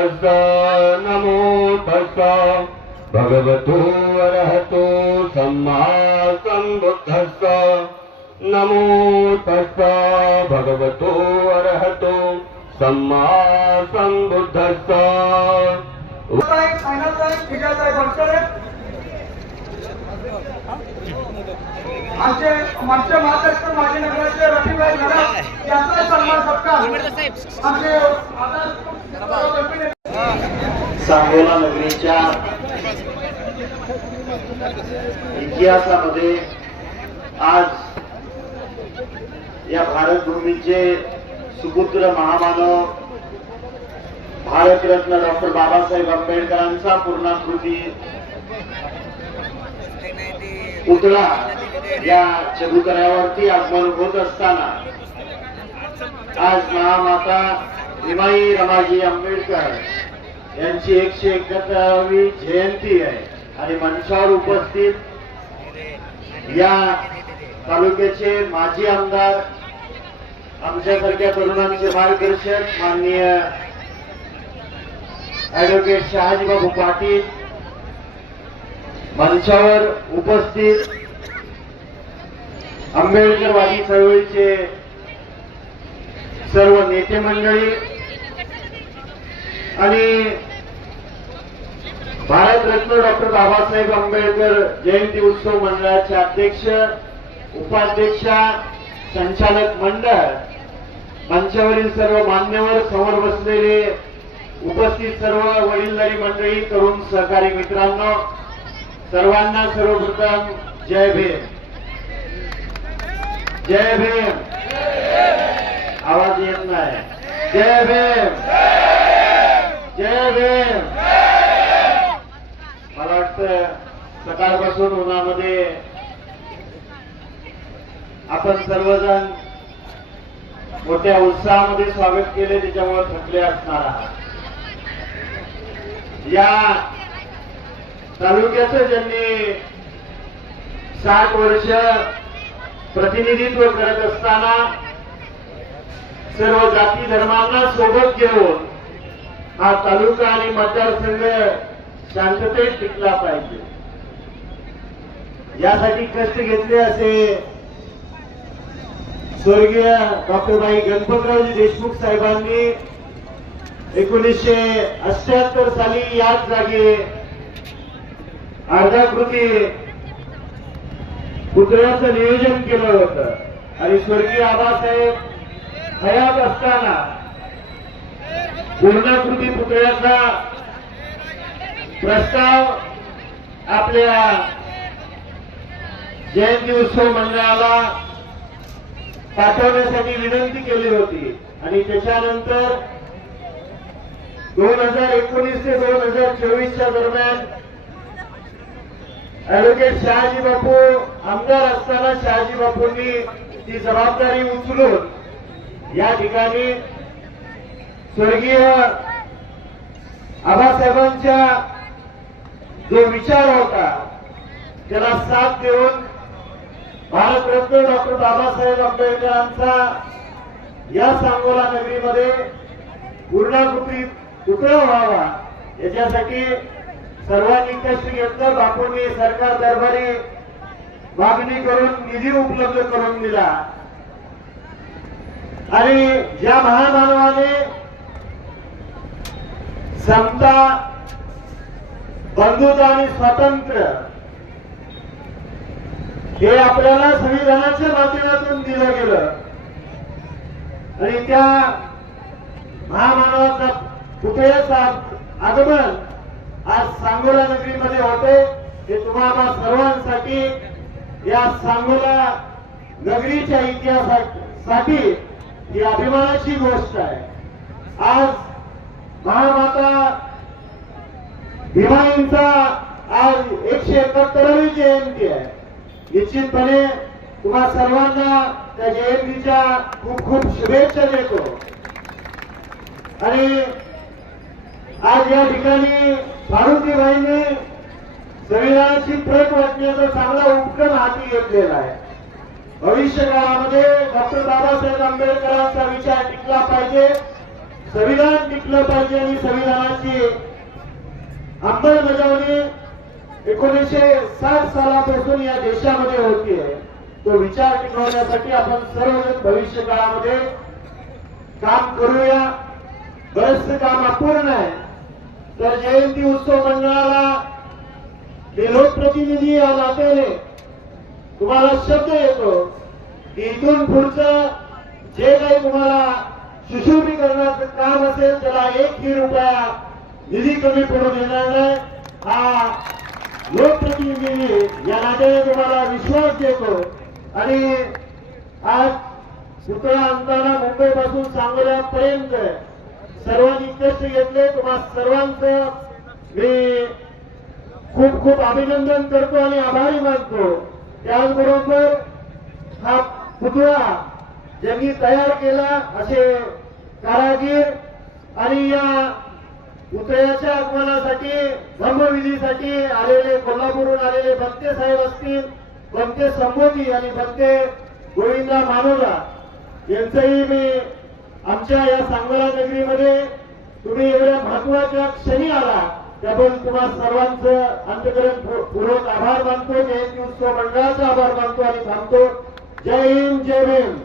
तस्स नमो तस्स। भगवतो अरहतो सम्मा सम्बुद्धस्स। नमो तस्स भगवतो अरहतो सम्मा सम्बुद्धस्स। आमचे मागचे महाराष्ट्र माजी नगराचे रफीभाई गडाख यांचा सन्मान सत्कार. आमचे सांगोला नगरीच्या इतिहासामध्ये आज या भारत भूमीचे सुपुत्र महामानव भारतरत्न डॉक्टर बाबासाहेब आंबेडकरांचा पूर्णाकृती पुतळा या चबुतऱ्यावरती आगमन होत असताना आज महामाता हिमाई रमाजी आंबेडकर यांची एकशे एकाहत्तरावी जयंती आहे. आणि मंचावर उपस्थित या तालुक्याचे माजी आमदार आमच्यासारख्या तरुणांचे मार्गदर्शक माननीय ऍडव्होकेट शहाजीबाबू पाटील मंचावर उपस्थित आंबेडकरवादी चळवळीचे सर्व नेते मंडळी आणि भारतरत्न डॉक्टर बाबासाहेब आंबेडकर जयंती उत्सव मंडळाचे अध्यक्ष उपाध्यक्षा संचालक मंडळ मंचावरील सर्व मान्यवर समोर बसलेले उपस्थित सर्व वडीलधारी मंडळी तरुण सहकारी मित्रांनो सर्वांना सर्वप्रथम जय भीम. जय भीम. आवाज येत नाही. जय भीम. जय भीम. मला वाटतं सकाळपासून उन्हामध्ये आपण सर्वजण मोठ्या उत्साहामध्ये स्वागत केले त्याच्यामुळे थकले असणार आहात. या तालुक्याचं ज्यांनी साठ वर्ष प्रतिनिधित्व करत असताना सर्व जाती धर्मांना सोबत घेऊन हा तालुका आणि मतदारसंघ शांततेत टिकला पाहिजे. यासाठी कष्ट घेतले असे स्वर्गीय डॉक्टर भाई गणपतरावजी देशमुख साहेबांनी एकोणीसशे अठ्याहत्तर साली याच जागी अर्धाकृती पुतळ्याचं नियोजन केलं होतं. आणि स्वर्गीय आबासाहेब हयात असताना पूर्णाकृती पुतळ्याचा प्रस्ताव आपल्या जयंती उत्सव मंडळाला पाठवण्यासाठी विनंती केली होती. आणि त्याच्यानंतर दोन हजार एकोणीस ते दोन हजार चोवीसच्या दरम्यान ऍडव्होकेट शहाजी बापू आमदार असताना शहाजी बापूंनी ती जबाबदारी उचलून या ठिकाणी स्वर्गीय आबासाहेबांच्या जो विचार होता त्याला साथ देऊन भारतरत्न डॉक्टर बाबासाहेब आंबेडकरांचा या सांगोला नगरीमध्ये पूर्णाकृती पुतळा व्हावा याच्यासाठी सर्वांनी कष्ट घेतलं बापूंनी सरकार दरबारी मागणी करून निधी उपलब्ध करून दिला. आणि ज्या महामानवाने समता बंधुता आणि स्वातंत्र्य हे आपल्याला संविधानाच्या माध्यमातून दिलं गेलं. आणि त्या महामानवाचा पुतळ्याचा आगमन आज सांगोला नगरीमध्ये होते. हे तुम्हाला सर्वांसाठी या सांगोला नगरीच्या इतिहासासाठी ही अभिमानाची गोष्ट आहे. आज महामाता भीमाईंचा आज एकशे एकाहत्तरावी जयंती आहे. निश्चितपणे तुम्हा सर्वांना त्या जयंतीच्या खूप खूप शुभेच्छा देतो. आणि आज या ठिकाणी मारुतीबाईंनी संविधानाची प्रत वाचण्याचा चांगला उपक्रम हाती घेतलेला आहे. भविष्य काळामध्ये डॉक्टर बाबासाहेब आंबेडकरांचा विचार टिकला पाहिजे. संविधान टिकलं पाहिजे आणि संविधानाची अंमलबजावणी एकोणीसशे साठ सालापासून या देशामध्ये होतीये तो विचार टिकवण्यासाठी आपण सर्वजण भविष्य काळामध्ये काम करूया. बरचसं काम अपूर्ण आहे. तर जयंती उत्सव मंडळाला मी लोकप्रतिनिधी या नात्याने तुम्हाला शब्द येतो की इथून पुढचं जे काही तुम्हाला सुशोभीकरणाचं काम असेल त्याला एकही रुपया निधी कमी पडून येणार नाही. हा लोकप्रतिनिधी या नात्याने तुम्हाला विश्वास देतो. आणि आज पुतळा आणताना मुंबईपासून सांगोल्यापर्यंत सर्वांनी कष्ट घेतले. तुम्हा सर्वांचं मी खूप खूप अभिनंदन करतो आणि आभारी मानतो. त्याचबरोबर हा पुतळा ज्यांनी तयार केला असे कारागीर आणि या पुतळ्याच्या आगमनासाठी ब्रह्मविधीसाठी आलेले कोल्हापूरहून आलेले भक्ते साहेब असतील भक्ते संबोधी आणि भक्ते गोविंदा मानोरा यांचंही मी आमच्या या सांगोला नगरीमध्ये तुम्ही एवढ्या महत्त्वाच्या क्षणी आला त्याबद्दल तुम्हा सर्वांचं अंतकरण पूर्वक आभार मानतो. जयंती उत्सव मंडळाचा आभार मानतो आणि थांबतो. जय हिंद जय भीम.